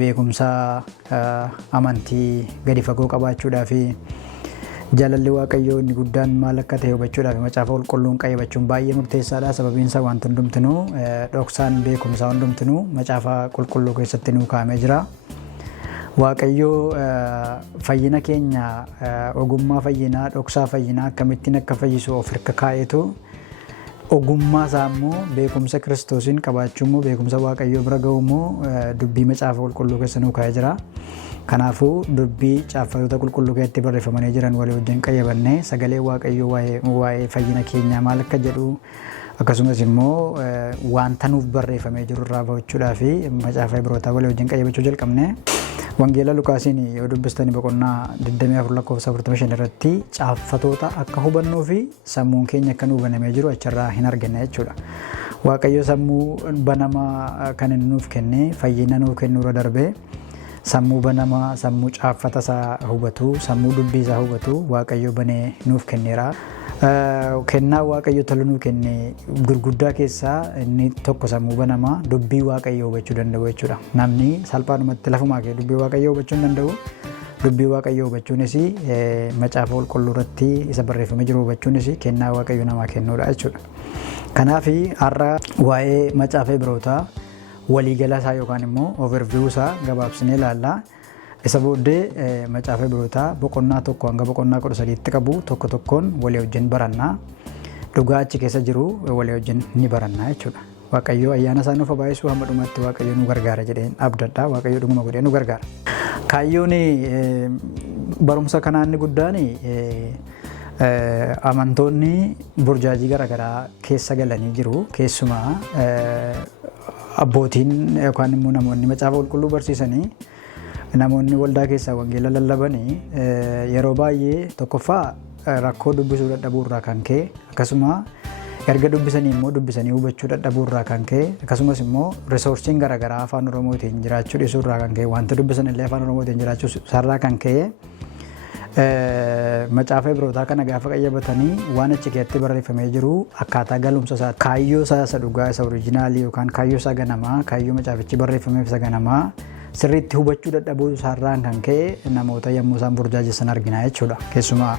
beekumsa amantii gadi fagoo qabaachuudhaa fi jaalalli waaqayyoo inni guddaan maal akka ta'e hubachuudhaa fi macaafa qulqulluun qayyabachuun baay'ee murteessaadha. Sababiin isaa wanti hundumtinuu dhoksaan beekumsaa hundumtinuu macaafa qulqulluu keessatti nuu kaa'amee jira. Waaqayyoo fayyina keenya ogummaa fayyinaa dhoksaa fayyinaa akkamittiin akka fayyisu of hirka kaa'etu ogummaa isaa immoo beekumsa Kiristoosiin qabaachuun immoo beekumsa Waaqayyoo bira ga'u immoo dubbii macaafa qulqulluu keessa nuu kaa'ee jira. Kanaafuu dubbii caaffannoota qulqulluu keessatti barreeffamanii jiran walii wajjin qayyabannee sagalee Waaqayyoo waa'ee fayyina keenyaa maal akka jedhu akkasumas immoo wanta nuuf barreeffamee jiru irraa bahuudhaa fi macaafa Ibirootaa walii wajjin qayyabachuu jalqabne. Wangeela Lukaasiin yoo dubbistanii boqonnaa 24:45 irratti caaffatoota akka hubannuu fi sammuun keenya akka nuu banamee jiru achirraa hin arganne jechuudha. Waaqayyo sammuu banamaa kan inni nuuf kenne fayyina nuuf kennuura darbee sammuu banamaa sammuu caaffata isaa hubatu sammuu dubbii isaa hubatu Waaqayyo banee nuuf kenneera. Kennaa Waaqayyo tolu nuu kenne gurguddaa keessaa inni tokko sammuu banamaa dubbii Waaqayyo hubachuu danda'u jechuudha. Namni salphaadhumatti lafumaa kee dubbii Waaqayyo hubachuu hin danda'u. Dubbii Waaqayyo hubachuunis macaafa qulqulluu irratti isa barreeffamee jiru hubachuunis kennaa Waaqayyo namaa kennuudha jechuudha. Kanaaf har'a waa'ee macaafa Ibirootaa waliigala isaa yookaan immoo overview isaa gabaabsinee ilaalla. Isa booddee macaafa Ibirootaa boqonnaa tokko hanga boqonnaa 13tti qabu tokko tokkoon walii wajjin barannaa. Dhugaa achi keessa jiru walii wajjin ni barannaa jechuudha. Waaqayyo ayyaana isaa nuuf baay'isuu hamma dhumaatti Waaqayyo nu gargaara jedheen abdadha. Waaqayyo dhuguma godhee nu gargaara. Kaayyoon barumsa kanaa inni guddaan amantoonni burjaajii garaagaraa keessa galanii jiru. Keessumaa abbootiin yookaan immoo namoonni macaafa qulqulluu barsiisanii namoonni waldaa keessaa wangeela lallabanii yeroo baay'ee tokkoffaa rakkoo dubbisuu dadhabuu irraa kan ka'e akkasuma erga dubbisanii immoo dubbisanii hubachuu dadhabuu irraa kan ka'e akkasumas immoo risoorsiin garaagaraa afaan oromootiin jiraachuu dhiisuu irraa kan ka'e wanta dubbisan illee afaan oromootiin jiraachuu isaarraa kan ka'e macaafa Ibirootaa kana gaafa qayyabatanii waan achi keessatti barreeffamee jiru akkaataa galumsa isaa kaayyoo isaa dhugaa isa oriijinaalii yookaan kaayyoo isaa ganamaa kaayyoo macaafichi barreeffamee isa ganamaa sirriitti hubachuu dadhabuu isaarraan kan ka'e namoota yommuu isaan burjaajessan argina jechuudha. Keessumaa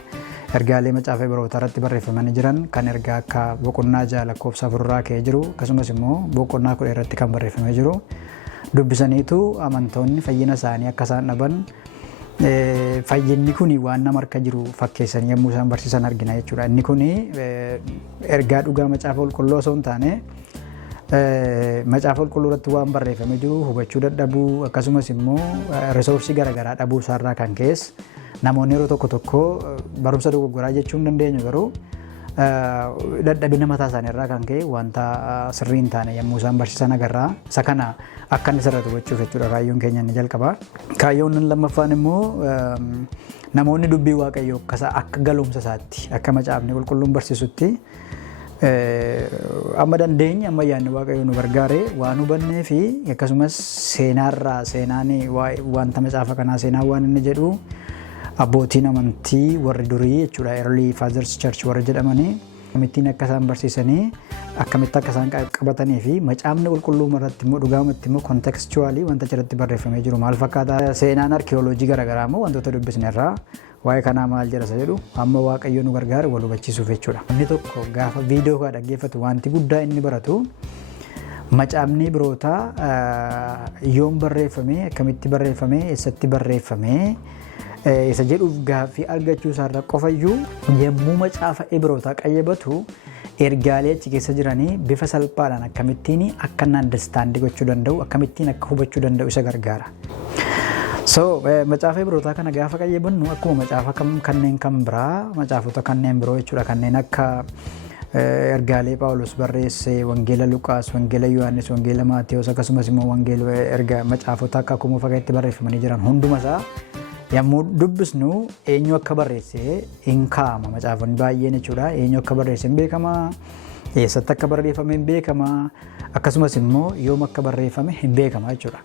ergaalee macaafa Ibirootaa irratti barreeffamanii jiran kan ergaa akka boqonnaa 6 lakkoofsa 4 irraa ka'ee jiru akkasumas immoo boqonnaa 10 irratti kan barreeffamee jiru dubbisaniitu amantoonni fayyina isaanii akka isaan dhaban fayyinni kuni waan nama harka jiru fakkeessanii yommuu isaan barsiisan argina jechuudha. Inni kuni ergaa dhugaa macaafa qulqulluu osoo hin taane macaafa qulqulluu irratti waan barreeffamee jiru hubachuu dadhabuu akkasumas immoo risoorsii garaagaraa dhabuu isaarraa kan ka'e namoonni yeroo tokko tokko barumsa dogoggoraa jechuu hin dandeenyu garuu dadhabina mataa isaanii irraa kan ka'e wanta sirrii hin taane yommuu isaan barsiisan agarra. Isa kana akka inni sirriitti hubachuuf jechuudha kaayyoon keenya inni jalqabaa. Kaayyoon lammaffaan immoo namoonni dubbii Waaqayyoo akka galumsa isaatti akka macaafni qulqulluun barsiisutti amma dandeenye amma yaadni Waaqayyoo nu gargaare waan hubannee fi akkasumas seenaarraa seenaan wanta macaafa kanaa seenaa waan inni jedhu abbootiin amantii warri durii jechuudha early fathers church warri jedhamanii akkamittiin akka isaan barsiisanii akkamitti akka isaan qabatanii fi macaafni qulqulluu irratti immoo dhugaamatti immoo contextually wanta irratti barreeffamee jiru maal fakkaata seenaan arkeoloojii garaagaraa immoo wantoota dubbisneerraa waa'ee kanaa maal jedhasa jedhu amma Waaqayyo nu gargaare wal hubachiisuuf jechuudha. Inni tokko gaafa viidiyoo kana dhaggeeffatu wanti guddaa inni baratu macaafni Ibirootaa yoom barreeffame akkamitti barreeffame eessatti barreeffame isa jedhuuf gaaffii argachuu isaarra qofayyuu yommuu macaafa Ibirootaa qayyabatu ergaalee achi keessa jiranii bifa salphaadhaan akkamittiin akka understand gochuu danda'u akkamittiin akka hubachuu danda'u isa gargaara. Macaafa Ibirootaa kana gaafa qayyabannu akkuma macaafa kanneen kan biraa macaafota kanneen biroo jechuudha kanneen akka ergaalee Phaawulos barreesse wangeela Luqaas wangeela Yohaannis wangeela Maatewos akkasumas immoo wangeela erga macaafota akka akkuma fakkaatti barreeffamanii jiran hunduma isaa yommuu dubbisnu eenyu akka barreesse hin kaa'ama macaafonni baay'een jechuudha eenyu akka barreesse hin beekama eessatti akka barreeffame hin beekama akkasumas immoo yoom akka barreeffame hin beekama jechuudha.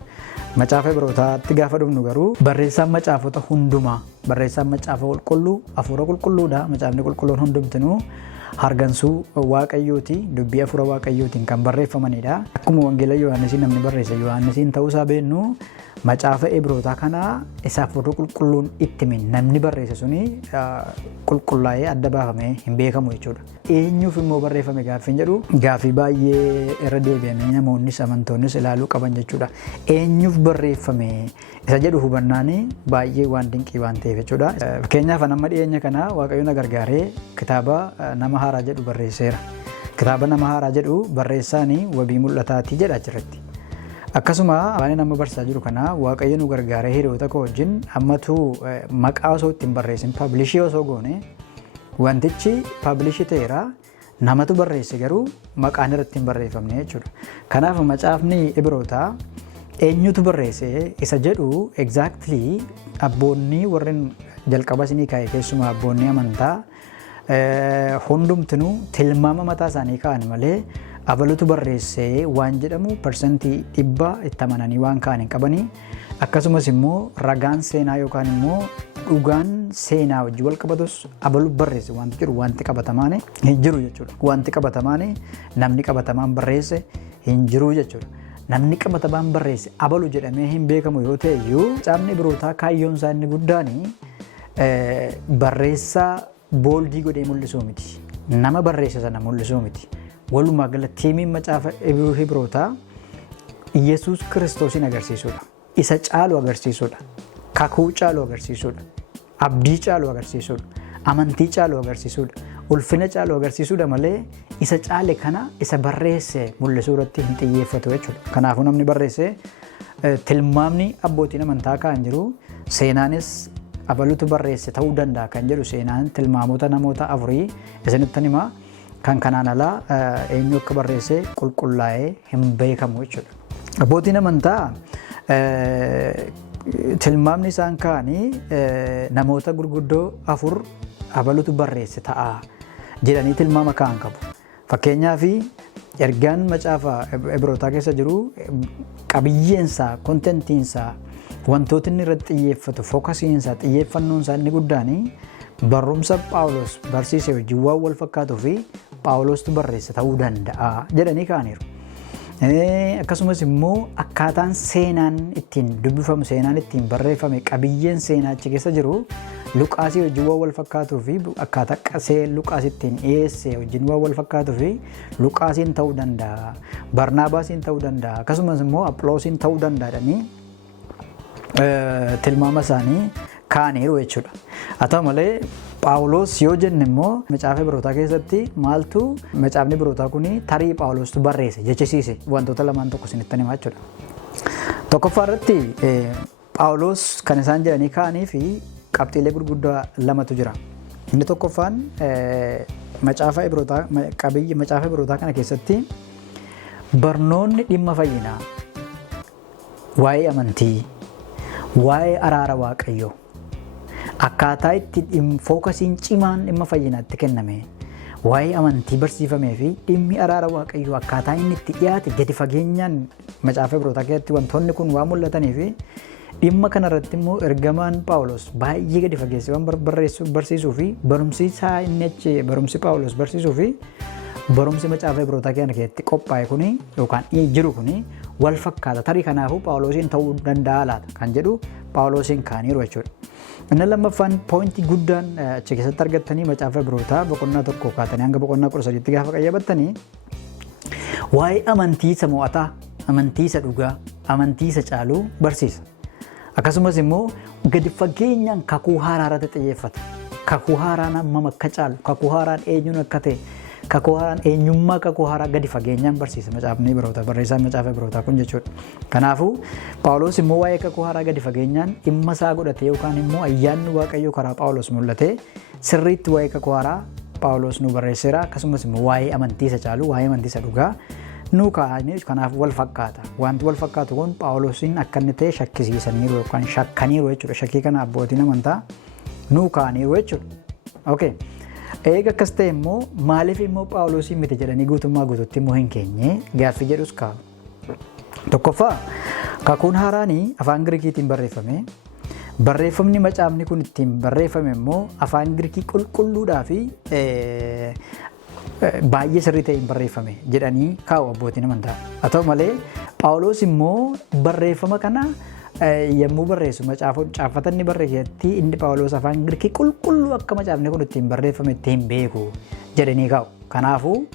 Macaafa Ibirootaatti gaafa dhufnu garuu barreessaan macaafota hundumaa barreessaan macaafa qulqulluu hafuura qulqulluudha macaafni qulqulluun hundumtinuu hargansuu Waaqayyooti dubbii hafuura Waaqayyootiin kan barreeffamanidha. Akkuma wangeela Yohaannisiin namni barreesse Yohaannisiin ta'uu isaa beennu Macaafa Ibirootaa kana isaaf warra qulqulluun itti min namni barreesse suni qulqullaa'ee adda baafamee hin beekamu jechuudha. Eenyuuf immoo barreeffame gaaffiin jedhu gaaffii baay'ee irra deebi'amee namoonnis amantoonnis ilaaluu qaban jechuudha. Eenyuuf barreeffame isa jedhu hubannaan baay'ee waan dinqii waan ta'eef jechuudha. Fakkeenyaaf amma dhiyeenya kana Waaqayyoon gargaaree kitaaba nama haaraa jedhu barreesseera. Kitaaba nama haaraa jedhu barreessaan wabii mul'ataatii jedha achirratti. Akkasuma waan nama barsiisaa jiru kana Waaqayyo nu gargaaree hiriyoota koo wajjin ammatu maqaa osoo ittiin barreessin pablishii osoo goone wantichi pablishii ta'eera namatu barreesse garuu maqaan irratti hin barreeffamne jechuudha. Kanaaf macaafni Ibirootaa eenyutu barreesse isa jedhu exactly abboonni warreen jalqaba isinii kaa'e keessumaa abboonni amantaa hundumtinuu tilmaama mataa isaanii kaa'an malee abalutu barreessee waan jedhamu persentii 100 itti amananii waan kaan hin qabanii. Akkasumas immoo ragaan seenaa yookaan immoo dhugaan seenaa wajjin wal qabatus abalu barreesse wanti jiru wanti qabatamaan hin jiru jechuudha. Wanti qabatamaan namni qabatamaan barreesse hin jiru jechuudha. Namni qabatamaan barreesse abalu jedhamee hin beekamu yoo ta'e iyyuu macaafni Ibirootaa kaayyoon isaa inni guddaan barreessaa booldii godhee mul'isuu miti. Nama barreesse sana mul'isuu miti. Walumaa gala tiimiin macaafa Ibirootaa Yesuus Kiristoosin agarsiisudha. Isa caalu agarsiisudha. Kakuu caalu agarsiisudha. Abdii caalu agarsiisudha. Amantii caalu agarsiisudha. Ulfina caalu agarsiisudha malee isa caale kana isa barreesse mul'isuu irratti hin xiyyeeffatu jechuudha. Kanaafuu namni barreesse tilmaamni abbootiin amantaa kan jiru seenaanis abalutu barreesse ta'uu danda'a kan jedhu seenaan tilmaamota namoota afurii isinitti himaa. Kan kanaan alaa eenyu akka barreesse qulqullaa'ee hin beekamu jechuudha. Abbootiin amantaa tilmaamni isaan kaa'anii namoota gurguddoo afur abalutu barreesse ta'a jedhanii tilmaama kaa'an qabu. Fakkeenyaaf ergaan macaafa Ibirootaa keessa jiru qabiyyeensaa, kontentiinsaa, wantoota inni irratti xiyyeeffatu, fookasiinsaa, xiyyeeffannoonsaa inni guddaanii barumsa Phaawulos barsiise wajjin waan wal fakkaatuu fi Phaawulostu barreesse ta'uu danda'a jedhanii kaaniiru. Akkasumas immoo akkaataan seenaan ittiin dubbifamu, seenaan ittiin barreeffame, qabiyyeen seenaa achi keessa jiru Luqaasii wajjin waan wal fakkaatuu fi akkaataa Luqaas ittiin dhiyeesse wajjin waan wal fakkaatuu fi Luqaasiin ta'uu danda'a, Barnaabaasiin ta'uu danda'a, akkasumas immoo Aphiloosiin ta'uu danda'anii tilmaama isaanii kaaniiru jechuudha. Haa ta'u malee Phaawulos yoo jenne immoo macaafa Ibirootaa keessatti maaltu macaafni Ibirootaa kun tarii Phaawulostu barreesse jechisiise wantoota lamaan tokko isinitti himaa jechuudha. Tokkoffaa irratti Phaawulos kan isaan jedhanii kaanii fi qabxiilee gurguddaa lamatu jira. Inni tokkoffaan macaafa Ibirootaa kana keessatti barnoonni dhimma fayyinaa, waa'ee amantii, waa'ee araara Waaqayyoo, akkaataa itti fookasiin cimaan dhimma fayyinaatti kenname, waa'ee amantii barsiifamee fi dhimmi araara Waaqayyoo akkaataa inni itti dhiyaate gadi fageenyaan macaafa Ibirootaa keessatti wantoonni kun waan mul'atanii fi dhimma kanarratti immoo ergamaan Phaawulos baay'ee gadi fageessee waan barsiisuu fi barumsi isaa inni achi barumsi Phaawulos barsiisuu fi barumsi macaafa Ibirootaa keessatti qophaa'e kuni yookaan jiru kuni wal fakkaata. Tarii kanaafuu Phaawulosiin ta'uu danda'a laata kan jedhu Phaawulosiin kaaniiru jechuudha. Inni lammaffaan poointii guddaan achi keessatti argattanii macaafa Ibirootaa boqonnaa 1 kaatanii hanga boqonnaa 13 gaafa qayyabattanii waa'ee amantii isa mo'ataa, amantii isa dhugaa, amantii isa caaluu barsiisa. Akkasumas immoo gadi fageenyaan kakuu haaraa irratti xiyyeeffata. Kakuu haaraan hammam akka caalu, kakuu haaraan eenyuun akka ta'e, kakuu haaraan eenyummaa kakuu haaraa gadi fageenyaan barsiisa macaafni Ibirootaa, barreessaan macaafa Ibirootaa kun jechuudha. Kanaafuu Phaawulos immoo waa'ee kakuu haaraa gadi fageenyaan dhimma isaa godhatee yookaan immoo ayyaanni Waaqayyoo karaa Phaawulos mul'atee sirriitti waa'ee kakuu haaraa Phaawulos nu barreesseera. Akkasumas immoo waa'ee amantii isa caalu, waa'ee amantii isa dhugaa nu kaa'anii kanaaf wal fakkaata. Wanti wal fakkaatu kun Phaawulosiin akka inni ta'e shakkisiisaniiru yookaan shakkaniiru jechuudha. Shakkii kana abbootiin amantaa nu kaa'aniiru jechuudha. Okay. Eega akkas ta'e immoo maaliif immoo Phaawulosiin miti jedhanii guutummaa guutuutti immoo hin keenye gaaffii jedhus kaa'u. Tokkoffaa kakuun haaraanii afaan Giriikiitiin barreeffame. Barreeffamni macaafni kun ittiin barreeffame immoo afaan Giriikii qulqulluudhaa fi baay'ee sirrii ta'een barreeffame jedhanii kaa'u abbootiin amantaa. Haa ta'u malee Phaawulos immoo barreeffama kana yommuu barreessu macaafa inni barreessetti inni Phaawulos afaan Giriikii qulqulluu akka macaafni kun ittiin barreeffame ittiin beeku jedhanii kaa'u. Kanaafuu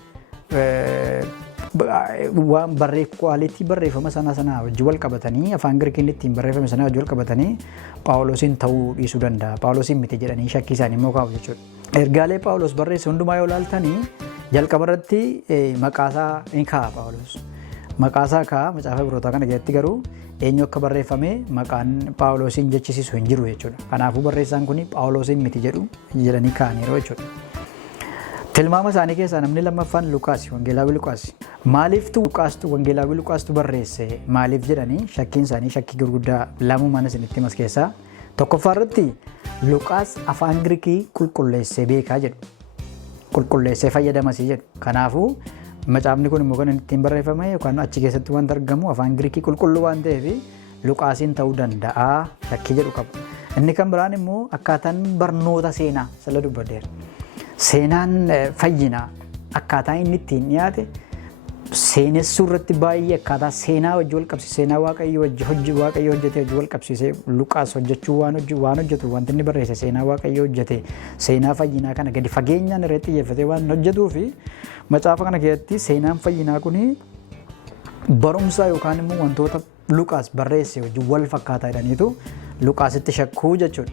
waan quality barreeffama sanaa wajjin wal qabatanii afaan Giriikiin ittiin barreeffame sanaa wajjin wal qabatanii Phaawulosiin ta'uu dhiisuu danda'a. Phaawulosiin miti jedhanii shakkii isaanii immoo kaa'u jechuudha. Ergaalee Phaawulos barreesse hundumaa yoo ilaaltanii jalqaba irratti maqaasaa ni kaa'a Phaawulos. Maqaasaa kaa'a Macaafa Ibirootaa kana keessatti garuu eenyu akka barreeffame maqaan Phaawulosiin jechisiisu hin jiru jechuudha. Kanaafuu barreessaan kun Phaawulosiin miti jedhanii kaa'aniiru jechuudha. Tilmaama isaanii keessaa namni lammaffaan Luqaas, Wangeelaawi Luqaas. Maaliiftu Luqaastu Wangeelaawi Luqaastu barreesse maaliif jedhanii shakkiin isaanii shakkii gurguddaa lamumaan isinitti himas keessaa tokkoffaa irratti Luqaas afaan Giriikii qulqulleessee beekaa jedhu. Qulqulleessee fayyadamasii jedhu. Kanaafuu macaafni kun immoo kan ittiin barreeffame yookaan achi keessatti waan argamu afaan Giriikii qulqulluu waan ta'eef Luqaasiin ta'uu danda'a shakkii jedhu qaba. Inni kan biraan immoo akkaataan barnoota seenaa sala dubbadheera. Seenaan fayyinaa akkaataa inni ittiin dhiyaate seenessuu irratti baay'ee akkaataa seenaa wajjin wal qabsiisee seenaa waaqayyo hojjete wajjin wal qabsiisee Luqaas hojjechuu waan hojjetu wanti inni barreesse seenaa waaqayyo hojjete seenaa fayyinaa kana gadi fageenyaan irratti xiyyeeffatee waan hojjetuu fi macaafa kana keessatti seenaan fayyinaa kun barumsa yookaan immoo wantoota Luqaas barreesse wajjin wal fakkaataa jedhaniitu Luqaasitti shakkuu jechuudha.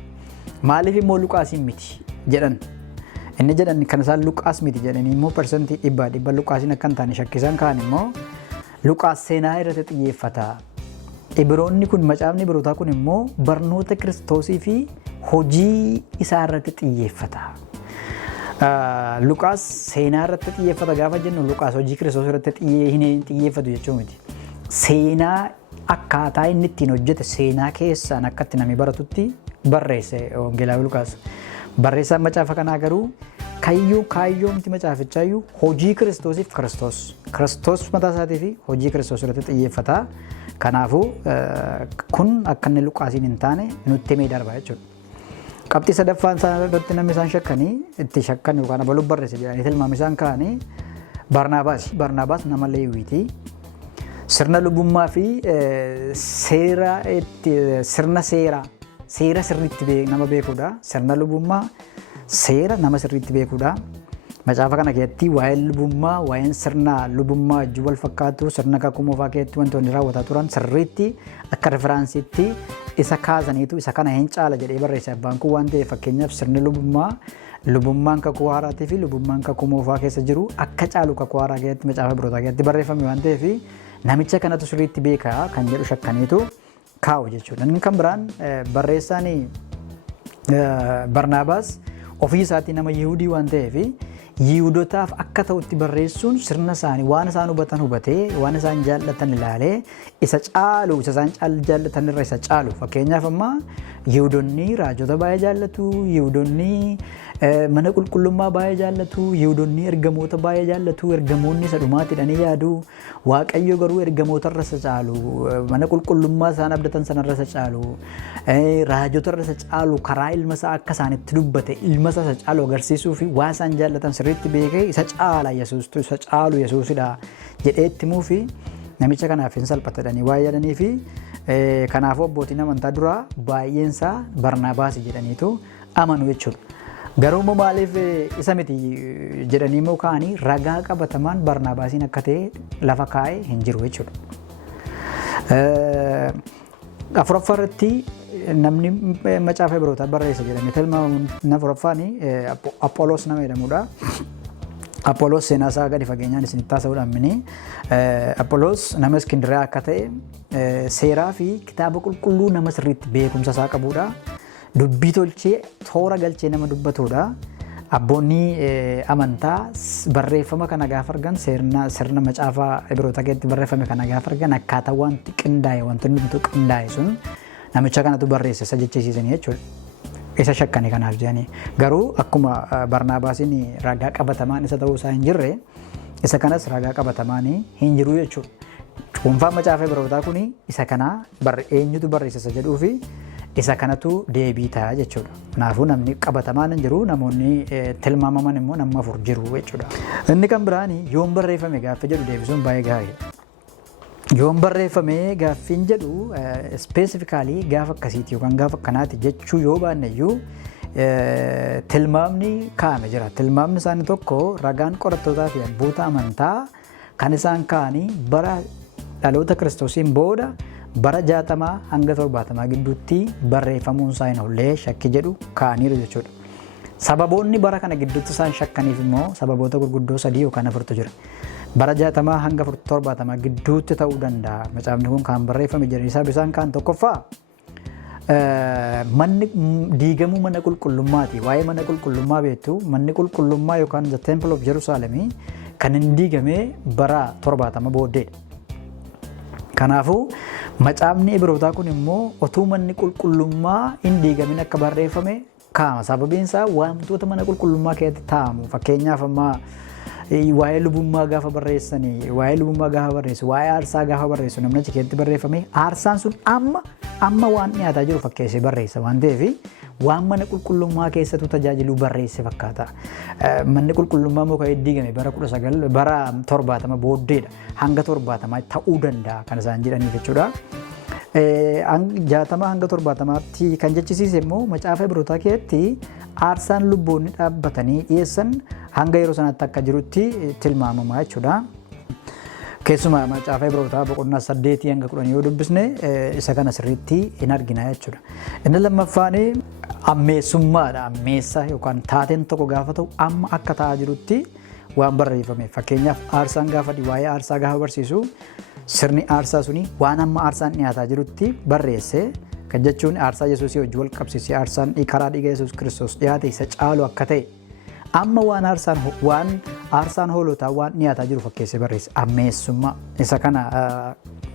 Maaliif immoo Luqaasiin miti jedhan? Inni jedhan kan isaan Luqaas miti jedhanii immoo persentii 100% Luqaasiin akka hin taane shakkisan kaan immoo Luqaas seenaa irratti xiyyeeffata. Ibiroonni kun macaafni Ibirootaa kun immoo barnoota Kiristoosii fi hojii isaa irratti xiyyeeffata. Luqaas seenaa irratti xiyyeeffata gaafa jennu Luqaas hojii Kiristoos irratti xiyyeeffatu jechuu miti. Seenaa akkaataa inni ittiin hojjete seenaa keessaan akka itti namni baratutti barreesse Wangeelaawi Luqaas. Barreessaan macaafa kanaa garuu kaayyoomti macaafichaayyuu hojii Kiristoosiif Kiristoos mataa isaatii fi hojii Kiristoos irratti xiyyeeffata. Kanaafuu kun akka inni Luqaasiin hin taane nutti himee darba jechuudha. Qabxii sadaffaan isaa irratti namni isaan shakkanii itti shakkan yookaan abaluu barreesse jedhanii tilmaama isaan kaa'anii Barnaabaas. Barnaabaas nama Leewiiti. Sirna lubummaa fi sirna seera sirriitti nama beekuudha. Sirna lubummaa seera nama sirriitti beekuudha. Macaafa kana keessatti waa'een lubummaa, waa'een sirna lubummaa wajjin wal fakkaatu sirna kakuu moofaa keessatti wantoonni raawwataa turan sirriitti akka referansiitti isa kaasaniitu isa kana hin caala jedhee barreesse abbaan kun waan ta'eef fakkeenyaaf sirni lubummaan kakuu haaraatii fi lubummaan kakuu moofaa keessa jiru akka caalu kakuu haaraa keessatti macaafa Ibirootaa keessatti barreeffame waan ta'eef namicha kanatu sirriitti beekaa kan jedhu shakkaniitu kaa'u jechuudha. Inni kan biraan barreessaan Barnaabaas ofii isaatii nama Yihuudii waan ta'eef Yihuudotaaf akka ta'utti barreessuun sirna isaanii waan isaan hubatee waan isaan jaallatan ilaalee isa isaan jaallatan irra isa caalu. Fakkeenyaaf amma Yihuudonni raajota baay'ee jaallatu, Yihuudonni mana qulqullummaa baay'ee jaallatu, Yihuudonni ergamoota baay'ee jaallatu, ergamoonni isa dhumaatti jedhanii yaadu. Waaqayyo garuu ergamoota irra isa caalu, mana qulqullummaa isaan abdatan sana irra isa caalu, raajota irra isa caalu karaa ilma isaa akka isaanitti dubbate ilma isaa isa caalu agarsiisuu fi waa isaan jaallatan sirriitti beekee isa caala Yesuustu isa caalu Yesuusidha jedhee itti himuu fi namicha kanaaf hin salphatadhanii waa yaadanii fi kanaafuu abbootiin amantaa duraa baay'een isaa Barnaabaas jedhaniitu amanu jechuudha. Garuu maaliif isa miti jedhanii immoo kaanii ragaa qabatamaan Barnaabaasiin akka ta'e lafa kaa'ee hin jiru jechuudha. Afuraffaa irratti namni macaafa Ibirootaa barreessa jedhamee tilmaamamu afuraffaan Apholoos nama jedhamudha. Apholoos seenaa isaa gadi fageenyaan isinitti haasa'uudhaan mini. Apholoos nama Iskindiriyaa akka ta'e seeraa fi kitaaba qulqulluu nama sirriitti beekumsa isaa qabudha. Dubbii tolchee toora galchee nama dubbatudha. Abboonni amantaa barreeffama kana gaafa argan sirna macaafa Ibirootaa keessatti barreeffame kana gaafa argan akkaataa wanti qindaa'e wanti nuti qindaa'e sun namicha kanatu barreesse isa jechisiisanii jechuudha. Isa shakkanii kanaaf jedhanii. Garuu akkuma Barnaabaasiin ragaa qabatamaan isa ta'uu isaa hin jirre isa kanas ragaa qabatamaan hin jiru jechuudha. Cuunfaan macaafa Ibirootaa kun isa kana eenyutu barreessa jedhuu fi isa kanatu deebii ta'a jechuudha. Kanaafuu namni qabatamaan hin jiru, namoonni tilmaamaman immoo nama 4 jiru jechuudha. Inni kan biraan yoom barreeffame gaafa jedhu deebisuun baay'ee gaariidha. yoon barreeffamee gaaffiin jedhu specifically gaafa akkasiiti yookaan gaafa akkanaati jechuu yoo baanne iyyuu tilmaamni kaa'ame jira. Tilmaamni isaanii tokko ragaan qorattootaa fi abboota amantaa kan isaan kaa'anii bara dhaloota Kiristoosiin booda bara 60 hanga 70 gidduutti barreeffamuun isaa hin oolle shakki jedhu kaa'aniiru jechuudha. Sababoonni bara kana gidduutti isaan shakkaniif immoo sababoota gurguddoo 3 yookaan 4tu jira. Bara 60 hanga 70 gidduutti ta'uu danda'a. Macaafni kun kan barreeffame jira. Isaa bisaan kan tokkoffaa manni diigamuu mana qulqullummaati. Waa'ee mana qulqullummaa beektu manni qulqullummaa yookaan the temple of Jerusalem kan hin diigame bara 70 booddeedha. Kanaafuu macaafni Ibirootaa kun immoo otuu manni qulqullummaa hin diigamin akka barreeffame kaama. Sababiin isaa wantoota mana qulqullummaa keessatti taa'amu. Fakkeenyaaf amma waa'ee lubummaa gaafa barreessanii, waa'ee lubummaa gaafa barreessu, waa'ee aarsaa gaafa barreessu namni achi keessatti barreeffame aarsaan sun amma waan dhiyaataa jiru fakkeessee barreessa waan ta'eef waan mana qulqullummaa keessattuu tajaajilu barreesse fakkaata. Manni qulqullummaa immoo kan diigame bara 70 booddeedha. Hanga 70 ta'uu danda'a kan isaan jedhaniif jechuudha. 60 hanga 70tti kan jechisiise immoo macaafa Ibirootaa keessatti aarsaan lubboonni dhaabbatanii dhiyeessan hanga yeroo sanatti akka jirutti tilmaamama jechuudha. Keessumaa macaafa Ibirootaa boqonnaa 8 hanga 10 yoo dubbisne isa kana sirriitti hin argina jechuudha. Inni lammaffaan ammeessummaadha. Ammeessa yookaan taateen tokko gaafa ta'u amma akka ta'aa jirutti waan barreeffame. Fakkeenyaaf aarsaan gaafa waa'ee aarsaa gaafa barsiisu sirni aarsaa suni waan amma aarsaan dhiyaataa jirutti barreesse. Kan jechuun aarsaa Yesuusii wajjin wal qabsiisee aarsaan karaa dhiiga Yesuus Kiristoos dhiyaate isa caalu akka ta'e amma waan aarsaan hoolotaa waan dhiyaataa jiru fakkeessee barreesse. Ammeessummaa isa kana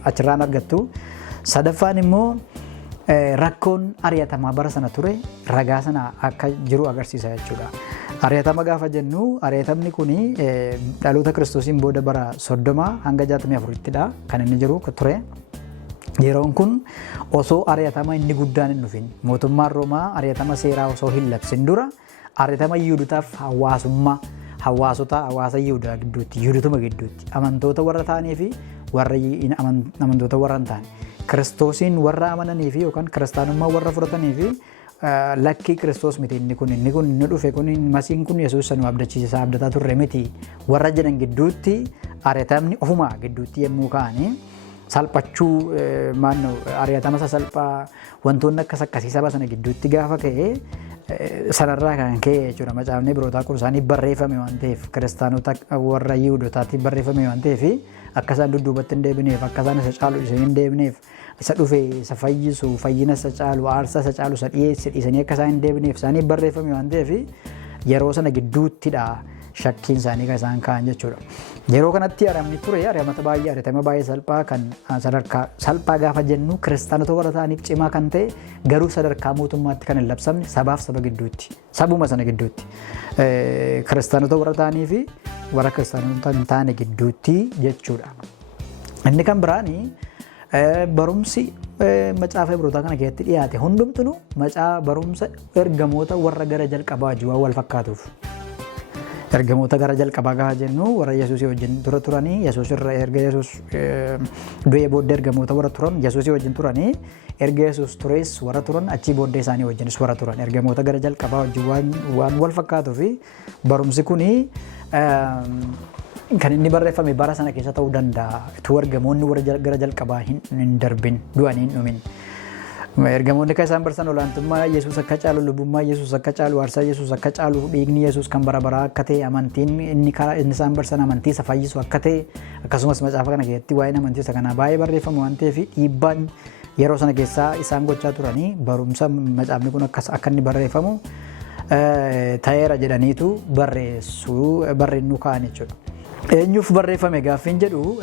achirraan argattu. Sadaffaan immoo rakkoon ari'atamaa bara sana ture ragaa sana akka jiru agarsiisa jechuudha. Ari'atama gaafa jennu ari'atamni kuni dhaloota Kiristoosiin booda bara 30 hanga 64ttidha kan inni jiru ture. Yeroon kun osoo ari'atama inni guddaan hin dhufin mootummaan Roomaa ari'atama seeraa osoo hin labsin dura ari'atama Yihuudootaaf hawaasa Yihuudaa gidduutti Yihudootuma gidduutti amantoota warra ta'anii fi warra amantoota warra hin taane Kiristoosiin warra amananii fi yookaan kiristaanummaa warra fudhatanii fi lakkii Kiristoos miti inni dhufe kun masiin kun Yesuus sanuu abdachiisaa abdataa turre miti warra jedhan gidduutti ari'atamni ofuma gidduutti yemmuu ka'anii salphachuu ari'atama sasalphaa wantoonni akkas akkasii saba sana gidduutti gaafa ka'e sanarraa kan ka'e jechuudha. Macaafni Ibirootaa kun isaanii barreeffame waan ta'eef kiristaanota warra Yihuudootaatti barreeffame waan ta'eef akka isaan dudduubatti hin deebineef akka isaan isa caalu isa hin deebineef isa dhufe isa fayyisu fayyina isa caalu aarsaa isa caalu isa dhiyeesse dhiisanii akka isaan hin deebineef isaanii barreeffame waan ta'eef yeroo sana gidduuttidha shakkiin isaanii kan isaan ka'an jechuudha. Yeroo kanatti ari'amni ture ari'atama baay'ee salphaa kan sadarkaa salphaa gaafa jennu kiristaanota warra ta'aniif cimaa kan ta'e garuu sadarkaa mootummaatti kan hin labsamne sabaaf saba gidduutti sabuma sana gidduutti kiristaanota warra ta'anii fi warra kiristaanota hin taane gidduutti jechuudha. Inni kan biraani barumsi macaafa Ibirootaa kana keessatti dhiyaate hundumtuu barumsa ergamoota warra gara jalqabaa jiru wal fakkaatuuf. Ergamoota gara jalqabaa gaafa jennu warra Yesuusii wajjin dura turanii Yesuus irra erga Yesuus du'ee booddee ergamoota warra turan Yesuusii wajjin turanii erga Yesuus turees warra turan achii booddee isaanii wajjinis warra turan ergamoota gara jalqabaa wajjin waan wal fakkaatuuf barumsi kuni kan inni barreeffame bara sana keessa ta'uu danda'a. Utuu ergamoonni warra gara jalqabaa hin darbin du'anii hin dhumin. Ergamoonni kan isaan barsan olaantummaa Yesuus akka caalu lubummaa Yesuus akka caalu aarsaa Yesuus akka caalu dhiigni Yesuus kan bara baraa akka ta'e amantiin inni isaan barsan amantii isa fayyisu akka ta'e akkasumas macaafa kana keessatti waa'een amantii isa kanaa baay'ee barreeffama waan ta'eef dhiibbaan yeroo sana keessaa isaan gochaa turanii barumsa macaafni kun akka inni barreeffamu ta'eera jedhaniitu barreessuu ka'an jechuudha. Eenyuuf barreeffame gaaffiin jedhu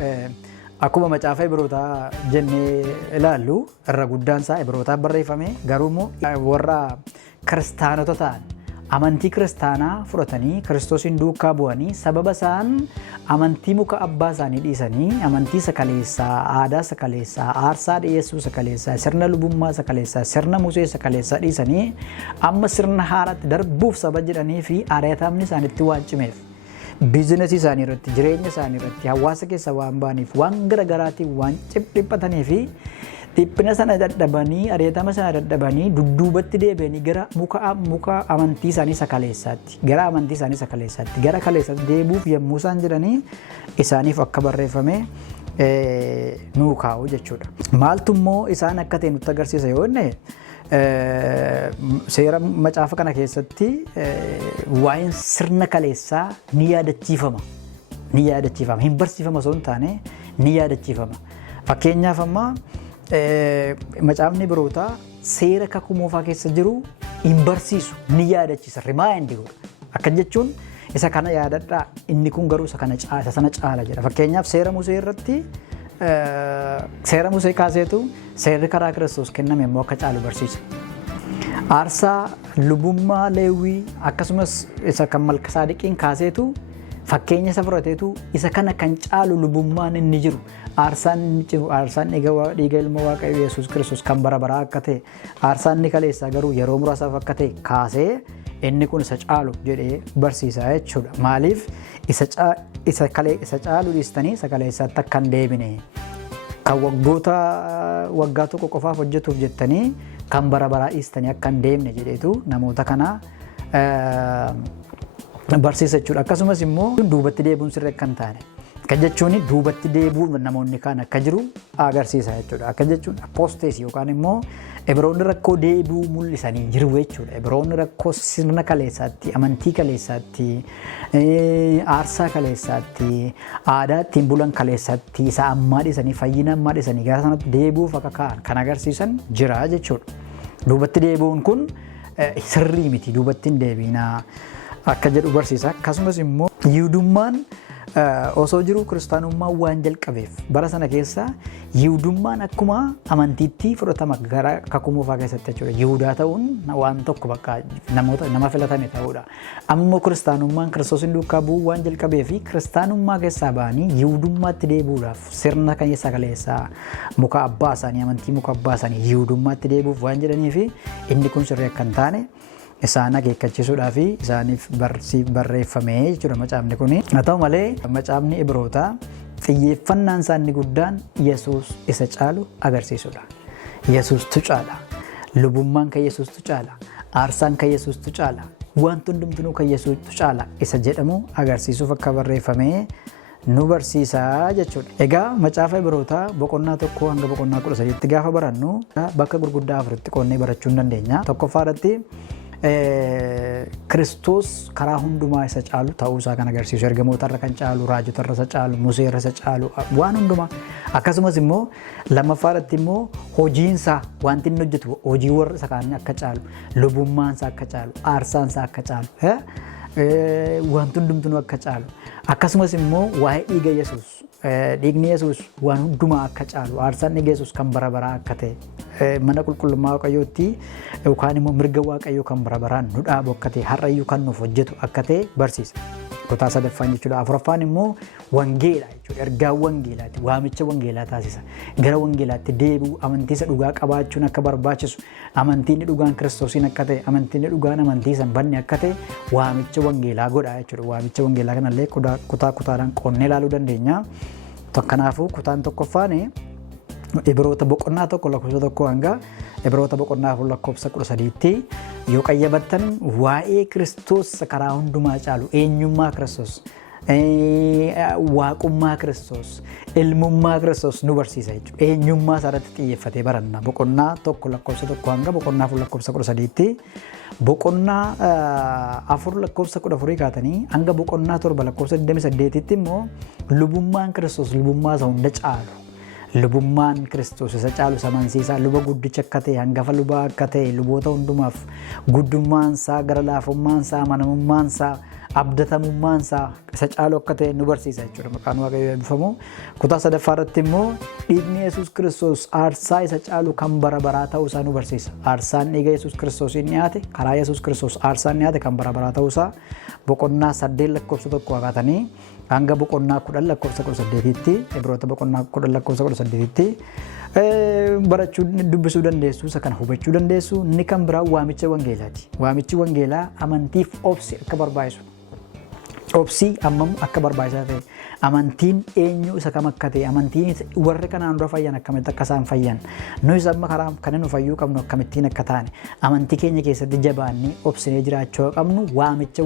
akkuma macaafa Ibirootaa jennee ilaallu irra guddaan isaa Ibirootaaf barreeffame garuu warra kiristaanota ta'an amantii kiristaanaa fudhatanii Kiristoosiin duukaa bu'anii sababa isaan amantii muka abbaa isaanii dhiisanii amantii sakaleessaa aadaa sakaleessaa aarsaa dhiyeessuu sakaleessaa sirna lubummaa sakaleessaa sirna musee sakaleessaa dhiisanii amma sirna haaraatti darbuuf saba jedhanii fi ari'atamni isaanitti waan cimeef biizinasii isaanii irratti, jireenya isaanii irratti, hawaasa keessa waan ba'aniif, waan garaagaraatiin waan dhiphatanii fi dhiphina sana dadhabanii, ari'atama sana dadhabanii dudduubatti deebi'anii gara muka amantii isaanii sakaleessaatti, gara amantii isaanii sakaleessaatti, gara kaleessaatti deebuuf yommuu isaan jedhanii isaaniif akka barreeffame nuu kaa'u jechuudha. Maaltu immoo isaan akka ta'e nutti agarsiisa yoo jenne seera macaafa kana keessatti waa'een sirna kaleessaa ni yaadachiifama. Ni yaadachiifama. Hin barsiifama osoo hin taane ni yaadachiifama. Fakkeenyaaf amma macaafni Ibirootaa seera kakuu moofaa keessa jiru hin barsiisu, ni yaadachiisa, rimaayindi godha. Akka jechuun isa kana yaadadhaa, inni kun garuu isa sana caala jedha. Fakkeenyaaf seera Musee irratti seera Musee kaaseetu seerri karaa Kiristoos kenname immoo akka caalu barsiisa. Aarsaa lubummaa Leewwii akkasumas isa kan Malkiiseedeqiin kaaseetu fakkeenya isa fudhateetu isa kana kan caalu lubummaan inni jiru, aarsaan inni jiru, aarsaan dhiiga ilma Waaqayyoo Yesuus Kiristoos kan bara baraa akka ta'e, aarsaan inni kaleessaa garuu yeroo muraasaaf akka ta'e kaasee inni kun isa caalu jedhee barsiisa jechuudha. Maaliif isa caalu dhiistanii isa kaleessaatti akka hin deebine, kan waggaa tokko qofaaf hojjetuuf jettanii kan bara baraa dhiistanii akka hin deemne jedheetu namoota kana barsiisa jechuudha. Akkasumas immoo duubatti deebi'uun sirrii akka hin taane, kan jechuun duubatti deebi'uun namoonni kaan akka jiru agarsiisa jechuudha. Akka jechuun aposteesii yookaan immoo Ibroonni rakkoo deebi'uu mul'isanii jiru jechuudha. Ibroonni rakkoo sirna kaleessaatti, amantii kaleessaatti, aarsaa kaleessaatti, aadaa ittiin bulan kaleessaatti isa ammaa dhiisanii, fayyina ammaa dhiisanii gara sanatti deebi'uuf akka ka'an kan agarsiisan jira jechuudha. Duubatti deebi'uun kun sirrii miti, duubatti hin deebiinaa akka jedhu barsiisa. Akkasumas immoo Yihuudummaan osoo jiru kiristaanummaan waan jalqabeef bara sana keessa Yihuudummaan akkuma amantiitti fudhatama gara kakuu moofaa keessatti jechuudha. Yihuudaa ta'uun waan tokko bakka nama filatame ta'uudha. Ammoo kiristaanummaan Kiristoosiin duukaa bu'uu waan jalqabeef kiristaanummaa keessaa ba'anii Yihuudummaatti deebi'uudhaaf sirna kan keessa kaleessaa muka abbaa isaanii, amantii muka abbaa isaanii Yihuudummaatti deebi'uuf waan jedhaniif inni kun sirrii akka hin taane isaan akeekkachiisuudhaaf isaaniif barreeffame jechuudha macaafni kun. Haa ta'u malee macaafni Ibirootaa xiyyeeffannaan isaanii guddaan Yesuus isa caalu agarsiisudha. Yesuustu caala. Lubummaan kan Yesuustu caala. Aarsaan kan Yesuustu caala. Wanti hundumtuu kan Yesuustu caala isa jedhamu agarsiisuuf akka barreeffame nu barsiisaa jechuudha. Egaa macaafa Ibirootaa boqonnaa 1 hanga boqonnaa 13tti gaafa barannu bakka gurguddaa 4tti qoonnee barachuu dandeenya. Tokkoffaadhatti Kiristoos karaa hundumaa isa caalu ta'uusaa kan agarsiisu, ergamootarra kan caalu, raajotarra isa caalu, Museerra isa caalu, waan hundumaa. Akkasumas immoo lammaffaadhatti immoo hojiinsaa wanti inni hojjetu hojii warra isa kaanii akka caalu, lubummaansaa akka caalu, aarsaansaa akka caalu, wanti hundumtuu akka caalu. Akkasumas immoo waa'ee dhiiga Yesuus, dhiigni Yesuus waan hundumaa akka caalu, aarsaan dhiiga Yesuus kan bara baraa akka ta'e, mana qulqullummaa Waaqayyootti yookaan immoo mirga Waaqayyoo kan bara baraan nu dhaabu akka ta'e, har'ayyuu kan nuuf hojjetu akka ta'e barsiisa. Kutaa sadaffaan jechuudha. Afuraffaan immoo wangeela jechuudha. Ergaa wangeelaati. Waamicha wangeelaa taasisa. Gara wangeelaatti deebi'u, amantii isa dhugaa qabaachuun akka barbaachisu, amantiin dhugaan Kiristoosiin akka ta'e, amantiin dhugaan amantii san banne akka ta'e waamicha wangeelaa godha jechuudha. Waamicha wangeelaa kanallee kutaa kutaadhaan qoonnee ilaaluu dandeenya. Kanaafuu kutaan tokkoffaan Ibroota boqonnaa 1 lakkoofsa 1 hanga Ibroota boqonnaa 4 lakkoofsa 13tti yoo qayyabattan waa'ee Kiristoos karaa hundumaa caalu, eenyummaa Kiristoos, waaqummaa Kiristoos, ilmummaa Kiristoos nu barsiisa jechuudha. Eenyummaa isaarratti xiyyeeffatee baranna. Boqonnaa 1 lakkoofsa 1 hanga boqonnaa 4 lakkoofsa 13tti, boqonnaa 4 lakkoofsa 14 kaatanii hanga boqonnaa 7 lakkoofsa 28tti immoo lubummaan Kiristoos lubummaa isa hunda caalu. Lubummaan Kiristoos isa caalu amansiisaa, luba guddicha akka ta'e, hangafa lubaa akka ta'e, luboota hundumaaf guddummaansaa, gara laafummaansaa, amanamummaansaa, abdatamummaansaa isa caalu akka ta'e nu barsiisa jechuudha. Maqaan Waaqayyoo eebbifamu. Kutaa sadaffaa irratti immoo dhiigni Yesuus Kiristoos aarsaa isa caalu kan bara baraa ta'uusaa nu barsiisa. Aarsaan dhiiga Yesuus Kiristoosiin dhiyaate, karaa Yesuus Kiristoos aarsaan dhiyaate kan bara baraa ta'uusaa boqonnaa 8 lakkoofsa 1 kaatanii hanga boqonnaa 10 lakkoofsa 18tti, Ibroota boqonnaa 10 lakkoofsa 18tti barachuu dubbisuu dandeessu, isa kana hubachuu dandeessu. Inni kan biraa waamicha wangeelaati. Waamichi wangeelaa amantiif obsi akka barbaachisu. obsii ammam akka barbaachisaa ta'e amantiin eenyu isa kam akka ta'e amantiin warri kanaan dura fayyan akkamitti akka isaan fayyan nuyis amma karaa kan nu fayyuu qabnu akkamittiin akka taane amantii keenya keessatti jabaannee obsinee jiraachuu qabnu waamicha